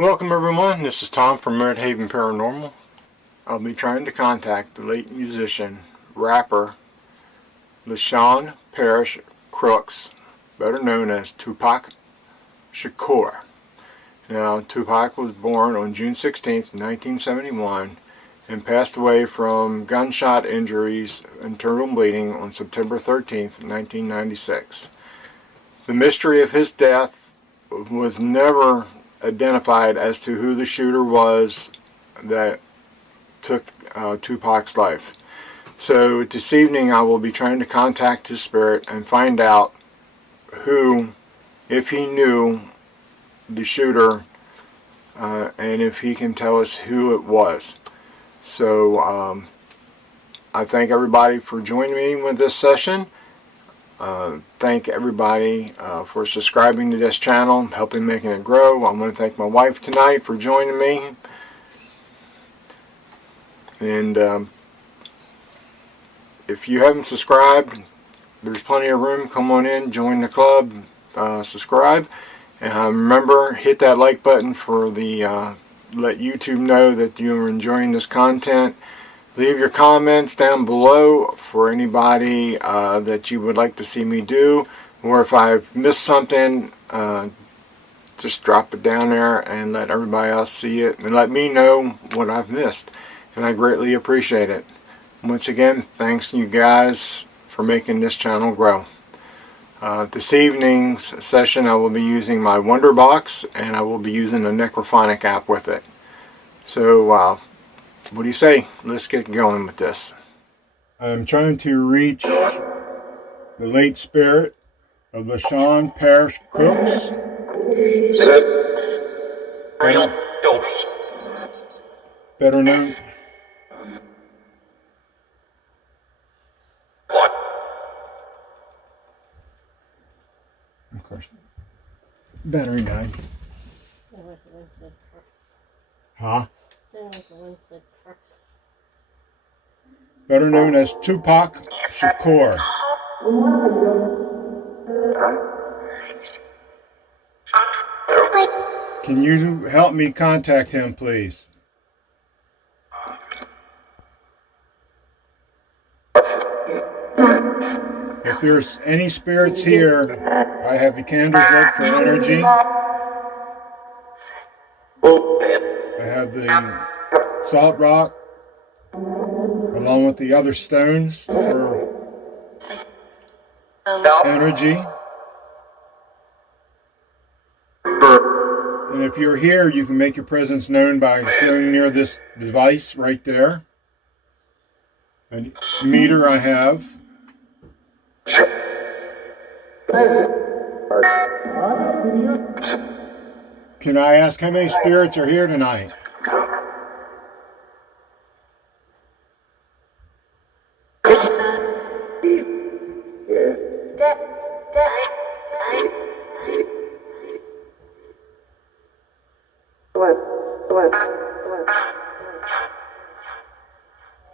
Welcome everyone, this is Tom from RedHaven Paranormal. I'll be trying to contact the late musician, rapper, LaShawn Parrish Crooks, better known as TUPAC Shakur. Now, Tupac was born on June 16th, 1971 and passed away from gunshot injuries and internal bleeding on September 13th, 1996. The mystery of his death was never identified as to who the shooter was that took Tupac's life. So this evening I will be trying to contact his spirit and find out who, if he knew the shooter, and if he can tell us who it was. So I thank everybody for joining me with this session. Thank everybody for subscribing to this channel, helping making it grow. I want to thank my wife tonight for joining me. And if you haven't subscribed, there's plenty of room. Come on in, join the club, subscribe. And remember, hit that like button for the let YouTube know that you're enjoying this content. Leave your comments down below for anybody that you would like to see me do, or if I've missed something, just drop it down there and let everybody else see it and let me know what I've missed, and I greatly appreciate it. Once again, thanks you guys for making this channel grow. This evening's session I will be using my Wonder Box, and I will be using the Necrophonic app with it. So what do you say? Let's get going with this. I'm trying to reach the late spirit of LaShawn Parrish Crooks. Better known. Of course. Battery died. Huh? Better known as TUPAC Shakur. Can you help me contact him, please? If there's any spirits here, I have the candles lit for energy. I have the salt rock along with the other stones for energy. And if you're here, you can make your presence known by going near this device right there. A meter I have. Can I ask how many spirits are here tonight?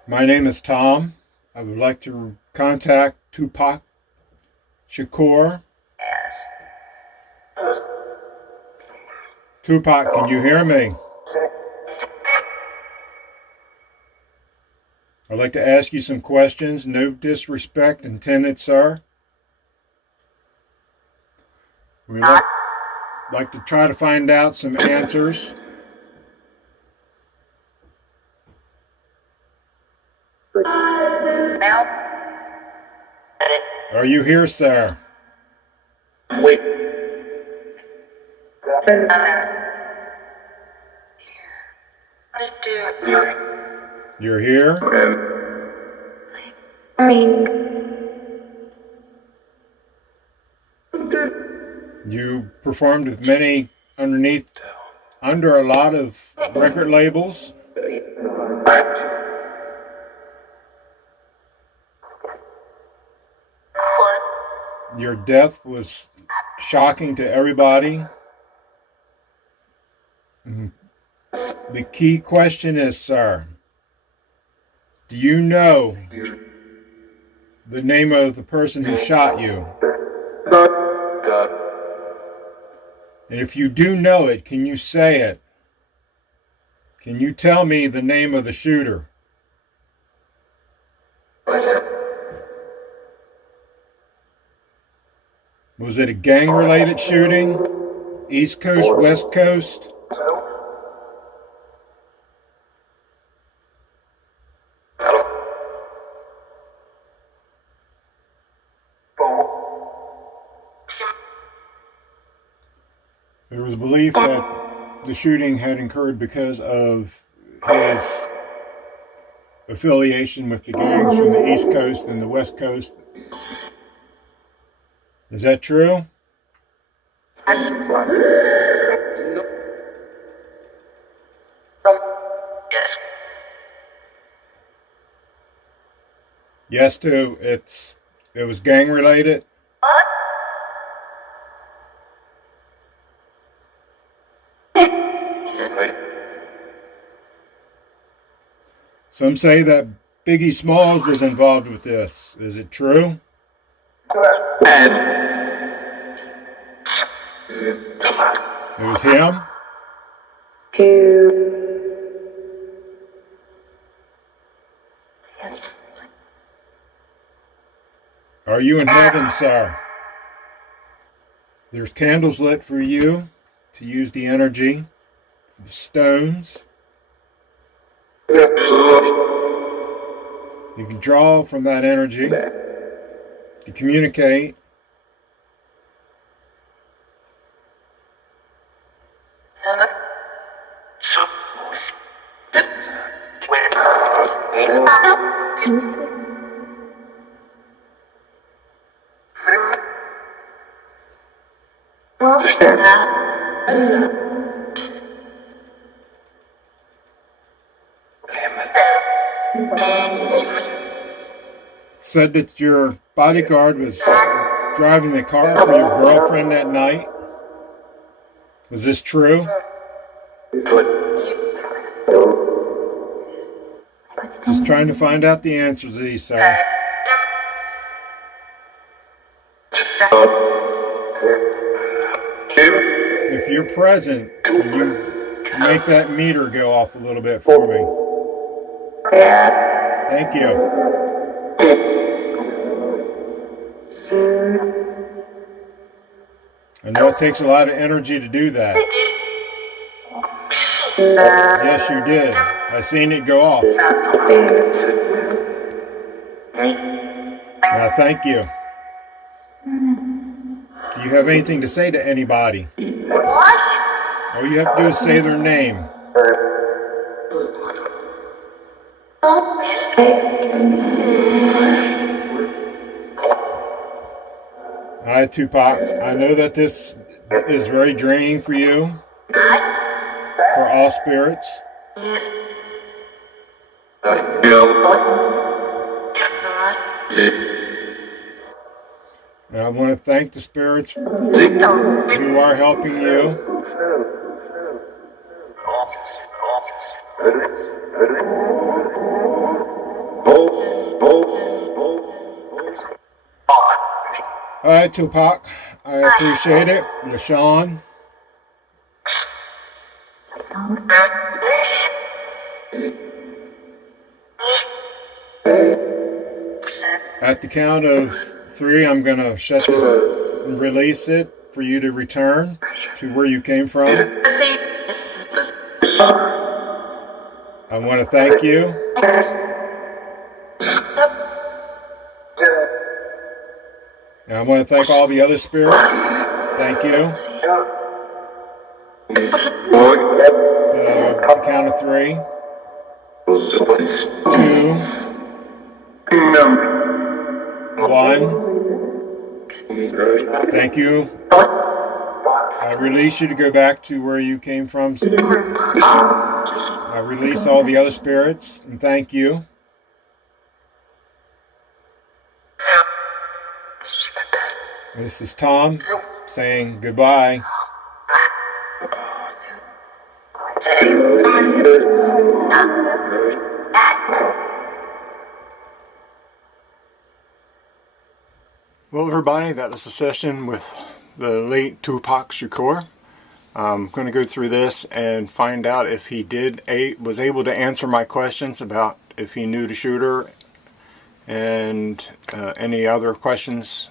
My name is Tom. I would like to contact TUPAC Shakur. Tupac, can you hear me? I'd like to ask you some questions. No disrespect intended, sir. We'd like to try to find out some answers. Are you here, sir? Wait. You're here? You performed with many under a lot of record labels. Your death was shocking to everybody. The key question is, sir, do you know the name of the person who shot you? And if you do know it, can you say it Can you tell me the name of the shooter? Was it a gang-related shooting? East Coast, West Coast? There was a belief that the shooting had occurred because of his affiliation with the gangs from the East Coast and the West Coast. Is that true? Yes. Yes to it was gang related? Some say that Biggie Smalls was involved with this. Is it true? It was him? Are you in heaven, sir? There's candles lit for you to use the energy, the stones. You can draw from that energy to communicate. Said that your bodyguard was driving the car for your girlfriend that night. Was this true? Just trying to find out the answers to these, sir. If you're present, can you make that meter go off a little bit for me? Thank you. I know it takes a lot of energy to do that. Yes, you did. I seen it go off. Now, thank you. Do you have anything to say to anybody? All you have to do is say their name. Hi, Tupac. I know that this is very draining for you, for all spirits. And I want to thank the spirits who are helping you. All right, Tupac. I appreciate it. LaShawn. At the count of 3, I'm going to shut this and release it for you to return to where you came from. I want to thank you. And I want to thank all the other spirits. Thank you. So, at the count of 3, 2, 1. Thank you. I release you to go back to where you came from. I release all the other spirits and thank you. This is Tom saying goodbye. Well, everybody, that was a session with the late Tupac Shakur. I'm going to go through this and find out if he was able to answer my questions about if he knew the shooter and any other questions.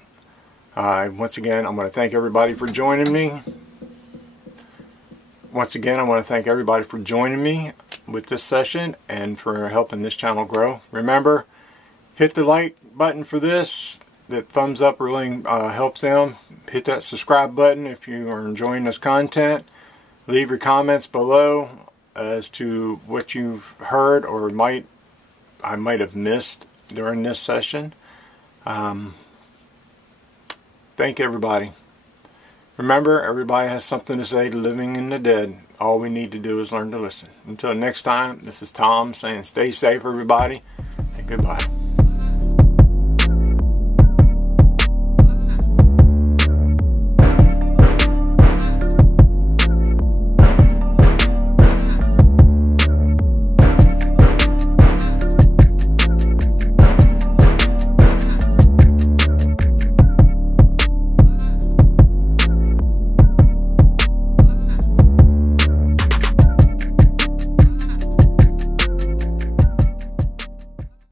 Once again, I'm going to thank everybody for joining me. Once again, I want to thank everybody for joining me with this session and for helping this channel grow. Remember, hit the like button for this. That thumbs up really helps them. Hit that subscribe button if you are enjoying this content. Leave your comments below as to what you've heard or I might have missed during this session. Thank everybody. Remember, everybody has something to say to living and the dead. All we need to do is learn to listen. Until next time, this is Tom saying stay safe, everybody, and goodbye.